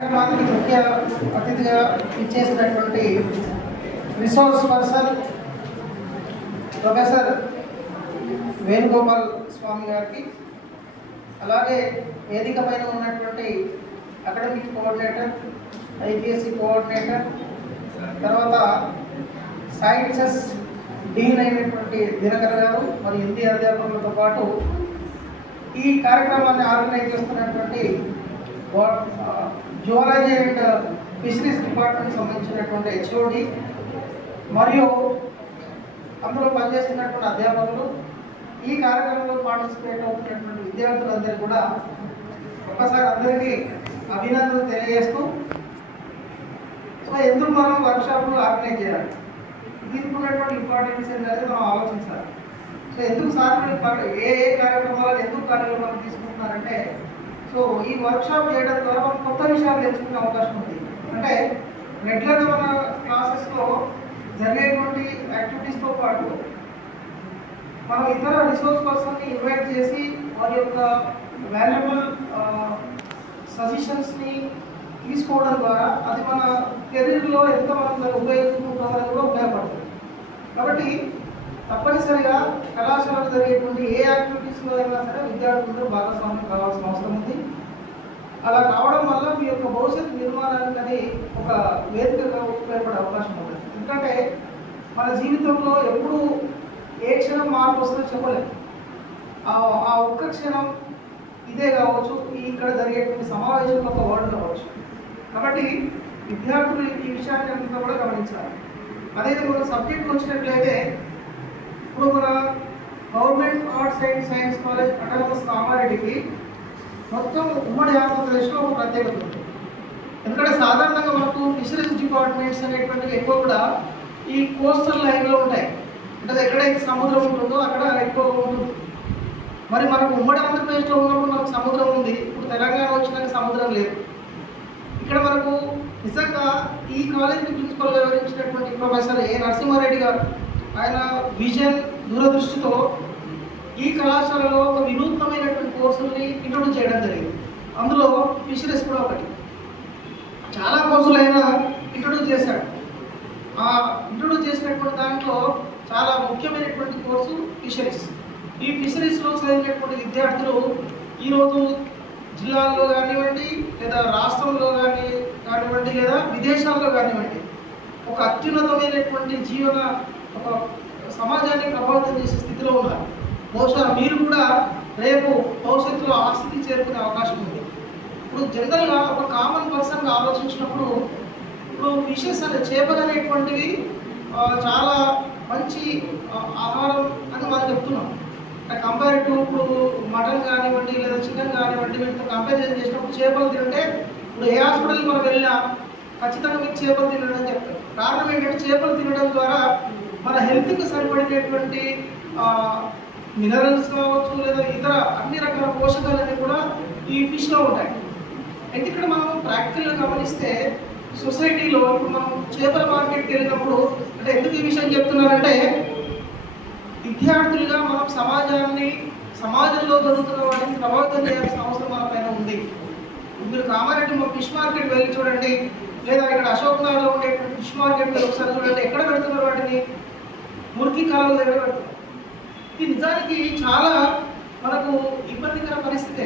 కార్యక్రమానికి ముఖ్య అతిథిగా ఇచ్చేసినటువంటి రిసోర్స్ పర్సన్ ప్రొఫెసర్ వేణుగోపాల్ స్వామి గారికి, అలాగే వేదిక పైన ఉన్నటువంటి అకాడమిక్ కోఆర్డినేటర్, ఐపీఎస్సి కోఆర్డినేటర్, తర్వాత సైన్సెస్ డీన్ అయినటువంటి దినకర్ గారు మరియు హిందీ అధ్యాపకులతో పాటు ఈ కార్యక్రమాన్ని ఆర్గనైజ్ చేస్తున్నటువంటి జువాలజీ అండ్ ఫిషరీస్ డిపార్ట్మెంట్ సంబంధించినటువంటి హెచ్ఓడి మరియు అందులో పనిచేస్తున్నటువంటి అధ్యాపకులు, ఈ కార్యక్రమంలో పార్టిసిపేట్ అవుతున్నటువంటి విద్యార్థులందరికీ కూడా ఒక్కసారి అందరికీ అభినందనలు తెలియజేస్తూ, సో ఎందుకు మనం వర్క్షాప్లు ఆర్గనైజ్ చేయాలి, దీనికి ఉన్నటువంటి ఇంపార్టెన్స్ ఏంటనేది మనం ఆలోచించాలి. సో ఎందుకు సార్ ఏ కార్యక్రమాలు ఎందుకు కార్యక్రమాలు తీసుకుంటున్నారంటే, సో ఈ వర్క్షాప్ చేయడం ద్వారా మనం కొత్త విషయాలు తెలుసుకునే అవకాశం ఉంది. అంటే రెగ్యులర్గా మన క్లాసెస్లో జరిగేటువంటి యాక్టివిటీస్తో పాటు మనం ఇతర రిసోర్స్ పర్సన్ని ఇన్వైట్ చేసి వారి యొక్క వాల్యుబుల్ సజెషన్స్ని తీసుకోవడం ద్వారా అది మన కెరీర్లో ఎంత మనం దాన్ని ఉపయోగించుకుంటామని కూడా ఉపయోగపడుతుంది. కాబట్టి తప్పనిసరిగా కళాశాలలో జరిగేటువంటి ఏ యాక్టివిటీస్లో అయినా సరే విద్యార్థులందరూ భాగస్వామ్యం కావాల్సిన అవసరం ఉంది. అలా కావడం వల్ల మీ యొక్క భవిష్యత్తు నిర్మాణానికి అది ఒక వేదికగా ఉపయోగపడే అవకాశం ఉంటుంది. ఎందుకంటే మన జీవితంలో ఎప్పుడు ఏ క్షణం మార్పు వస్తుందో చెప్పలేదు. ఆ ఒక్క క్షణం ఇదే కావచ్చు, ఇక్కడ జరిగేటువంటి సమావేశంలో ఒక వర్డ్ కావచ్చు. కాబట్టి విద్యార్థులు ఈ విషయాన్ని అంతా కూడా గమనించాలి. అదైతే మన సబ్జెక్ట్కి వచ్చినట్లయితే, ఇప్పుడు మన government arts and science college autonomous కామారెడ్డికి మొత్తం ఉమ్మడి ఆంధ్రప్రదేశ్లో ఒక ప్రత్యేకత ఉంది. ఎందుకంటే సాధారణంగా మనకు ఫిషరీస్ డిపార్ట్మెంట్స్ అనేటువంటివి ఎక్కువ కూడా ఈ కోస్టల్ లైన్లో ఉంటాయి. అంటే ఎక్కడైతే సముద్రం ఉంటుందో అక్కడ ఎక్కువ ఉంటుంది. మరి మనకు ఉమ్మడి ఆంధ్రప్రదేశ్లో ఉన్నప్పుడు మనకు సముద్రం ఉంది, ఇప్పుడు తెలంగాణ వచ్చినాక సముద్రం లేదు. ఇక్కడ మనకు నిజంగా ఈ కాలేజీని ప్రిన్సిపల్గా వివరించినటువంటి ప్రొఫెసర్ ఏ నరసింహారెడ్డి గారు, ఆయన విజన్ దూరదృష్టితో ఈ కళాశాలలో ఒక వినూత్నమైనటువంటి కోర్సుల్ని ఇంట్రొడ్యూస్ చేయడం జరిగింది. అందులో ఫిషరీస్ కూడా ఒకటి. చాలా కోర్సులు ఆయన ఇంట్రొడ్యూస్ చేశాడు. ఆ ఇంట్రొడ్యూస్ చేసినటువంటి దాంట్లో చాలా ముఖ్యమైనటువంటి కోర్సు ఫిషరీస్. ఈ ఫిషరీస్లో చదివినటువంటి విద్యార్థులు ఈరోజు జిల్లాల్లో కానివ్వండి, లేదా రాష్ట్రంలో కానివ్వండి, లేదా విదేశాల్లో కానివ్వండి, ఒక అత్యున్నతమైనటువంటి జీవన ఒక సమాజాన్ని ప్రభావితం చేసే స్థితిలో ఉన్నారు. బహుశా మీరు కూడా రేపు భవిష్యత్తులో ఆ స్థితికి చేరుకునే అవకాశం ఉంది. ఇప్పుడు జనరల్గా ఒక కామన్ పర్సన్గా ఆలోచించినప్పుడు, ఇప్పుడు ఫిషెస్ అనే చేపలు అనేటువంటివి చాలా మంచి ఆహారం అని మనం చెప్తున్నాం. కంపేర్ టు ఇప్పుడు మటన్ కానివ్వండి, లేదా చికెన్ కానివ్వండి, వీటితో కంపారిజన్ చేసినప్పుడు చేపలు తింటే, ఇప్పుడు ఏ హాస్పిటల్కి మనం వెళ్ళినా ఖచ్చితంగా మీకు చేపలు తినడం అని చెప్తారు. కారణం ఏంటంటే చేపలు తినడం ద్వారా మన హెల్త్కి సరిపడేటటువంటి మినరల్స్ కావచ్చు, లేదా ఇతర అన్ని రకాల పోషకాలన్నీ కూడా ఈ ఫిష్లో ఉంటాయి. అయితే ఇక్కడ మనం ప్రాక్టికల్గా గమనిస్తే సొసైటీలో ఇప్పుడు మనం చేపల మార్కెట్కి వెళ్ళినప్పుడు, అంటే ఎందుకు ఈ విషయం చెప్తున్నారంటే, విద్యార్థులుగా మనం సమాజంలో జరుగుతున్న వాటిని ప్రభావితం చేయాల్సిన అవసరం మన పైన ఉంది. మీరు కామారెడ్డి ఫిష్ మార్కెట్ వెళ్ళి చూడండి, లేదా ఇక్కడ అశోక్ నగర్లో ఉండేటువంటి ఫిష్ మార్కెట్ వెళ్ళి ఒకసారి చూడండి, ఎక్కడ పెడుతున్నారు వాటిని? మురికి కాలువల దగ్గర పెడుతున్నారు. ఇది నిజానికి చాలా మనకు ఇబ్బందికర పరిస్థితే.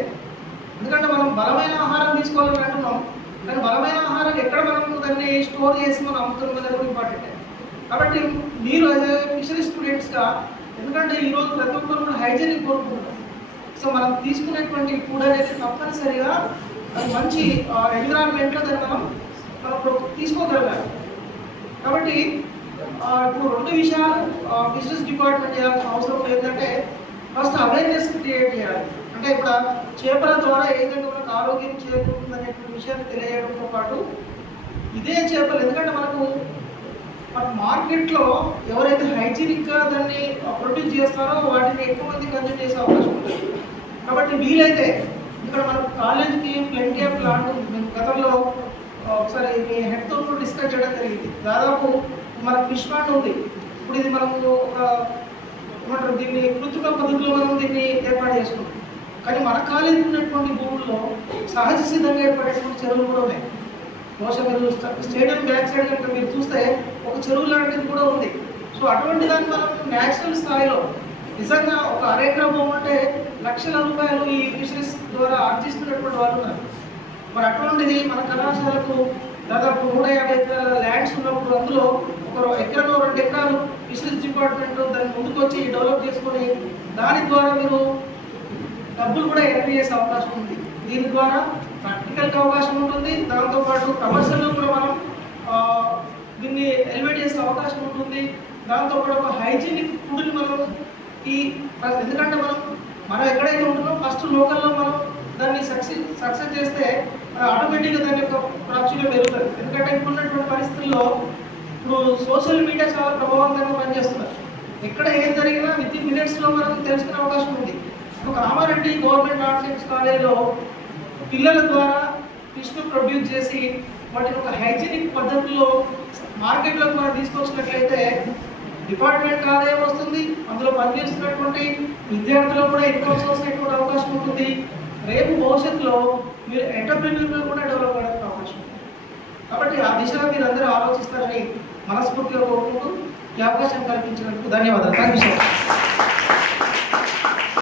ఎందుకంటే మనం బలమైన ఆహారం తీసుకోవాలని అంటున్నాం, కానీ బలమైన ఆహారం ఎక్కడ మనం దాన్ని స్టోర్ చేసి మనం అమ్ముతున్నాం అనేది కూడా ఇంపార్టెంట్. కాబట్టి మీరు అదే ఫిషరీ స్టూడెంట్స్గా, ఎందుకంటే ఈరోజు ప్రతి ఒక్కరు కూడా హైజీనిక్ కోరుకుంటారు. సో మనం తీసుకునేటువంటి ఫుడ్ అనేది తప్పనిసరిగా అది మంచి ఎన్విరాన్మెంట్లో దాన్ని మనం తీసుకోగలగాలి. కాబట్టి ఇప్పుడు రెండు విషయాలు బిజినెస్ డిపార్ట్మెంట్ చేయాల్సిన అవసరం ఏంటంటే, ఫస్ట్ అవేర్నెస్ క్రియేట్ చేయాలి. అంటే ఇప్పుడు చేపల ద్వారా ఏదైతే మనకు ఆరోగ్యం చేకూరుతుంది అనేటువంటి విషయాన్ని తెలియజేయడంతో పాటు, ఇదే చేపలు ఎందుకంటే మన మార్కెట్లో ఎవరైతే హైజీనిక్గా దాన్ని ప్రొడ్యూస్ చేస్తారో వాటిని ఎక్కువ మంది కన్జ్యూమ్ చేసే అవకాశం ఉంటుంది. కాబట్టి వీలైతే ఇక్కడ మనకు కాలేజ్కి ప్లెన్ క్యాంప్ లాంటి మేము గతంలో ఒకసారి మీ హెడ్తో డిస్కస్ చేయడం జరిగింది. దాదాపు మనకు ఫిష్ పాండ్ ఉంది. ఇప్పుడు ఇది మనము ఒక ఏమంటారు, దీన్ని కృత్రిమ పద్ధతిలో మనం దీన్ని ఏర్పాటు చేసుకుంటాం. కానీ మన కాలేజీ ఉన్నటువంటి భూముల్లో సహజ సిద్ధంగా ఏర్పడేటువంటి చెరువులు కూడా ఉన్నాయి. బహుశా మీరు స్టేడియం బ్యాక్ సైడ్ కనుక మీరు చూస్తే ఒక చెరువు లాంటిది కూడా ఉంది. సో అటువంటి దాన్ని మనం నేషనల్ స్థాయిలో నిజంగా ఒక అరెకరా భూమి అంటే లక్షల రూపాయలు ఈ ఫిషరీస్ ద్వారా ఆర్జిస్తున్నటువంటి వాళ్ళు ఉన్నారు. మరి అటువంటిది మన కళాశాలకు దాదాపు 150 ఎకరాల ల్యాండ్స్ ఉన్నప్పుడు అందులో ఒక ఎకరంలో 2 ఎకరాలు ఫిషరీస్ డిపార్ట్మెంట్ దాన్ని ముందుకు వచ్చి డెవలప్ చేసుకొని దాని ద్వారా మీరు డబ్బులు కూడా ఎర్న్ చేసే అవకాశం ఉంది. దీని ద్వారా ప్రాక్టికల్కి అవకాశం ఉంటుంది, దాంతోపాటు కమర్షియల్లో కూడా మనం దీన్ని ఎలివేట్ చేసే అవకాశం ఉంటుంది. దాంతోపాటు ఒక హైజీనిక్ ఫుడ్ని మనం ఎందుకంటే మనం ఎక్కడైతే ఉంటున్నామో ఫస్ట్ లోకల్లో మనం దాన్ని సక్సెస్ చేస్తే ఆటోమేటిక్గా దాని యొక్క ప్రాచుర్యం పెరుగుతుంది. ఎందుకంటే ఇప్పుడున్నటువంటి పరిస్థితుల్లో ఇప్పుడు సోషల్ మీడియా చాలా ప్రభావవంతంగా పనిచేస్తున్నారు. ఎక్కడ ఏం జరిగినా వితిన్ మినిట్స్లో మనం తెలుసుకునే అవకాశం ఉంది. ఒక రామారెడ్డి గవర్నమెంట్ ఆర్ట్స్ సైన్స్ కాలేజీలో పిల్లల ద్వారా ఫిష్ను ప్రొడ్యూస్ చేసి వాటిని ఒక హైజీనిక్ పద్ధతిలో మార్కెట్లోకి మనం తీసుకొచ్చినట్లయితే డిపార్ట్మెంట్ ఆదాయం వస్తుంది, అందులో పనిచేస్తున్నటువంటి విద్యార్థులకు కూడా ఇన్కమ్ సోర్స్ అనేటువంటి అవకాశం ఉంటుంది. రేపు భవిష్యత్తులో మీరు ఎంటర్ప్రెన్యూర్గా కూడా డెవలప్ అయ్యే అవకాశం ఉంది. కాబట్టి ఆ దిశగా మీరు అందరూ ఆలోచిస్తారని మనస్ఫూర్తిగా కోరుకుంటూ ఈ అవకాశం కల్పించినందుకు ధన్యవాదాలు. Thank you so much.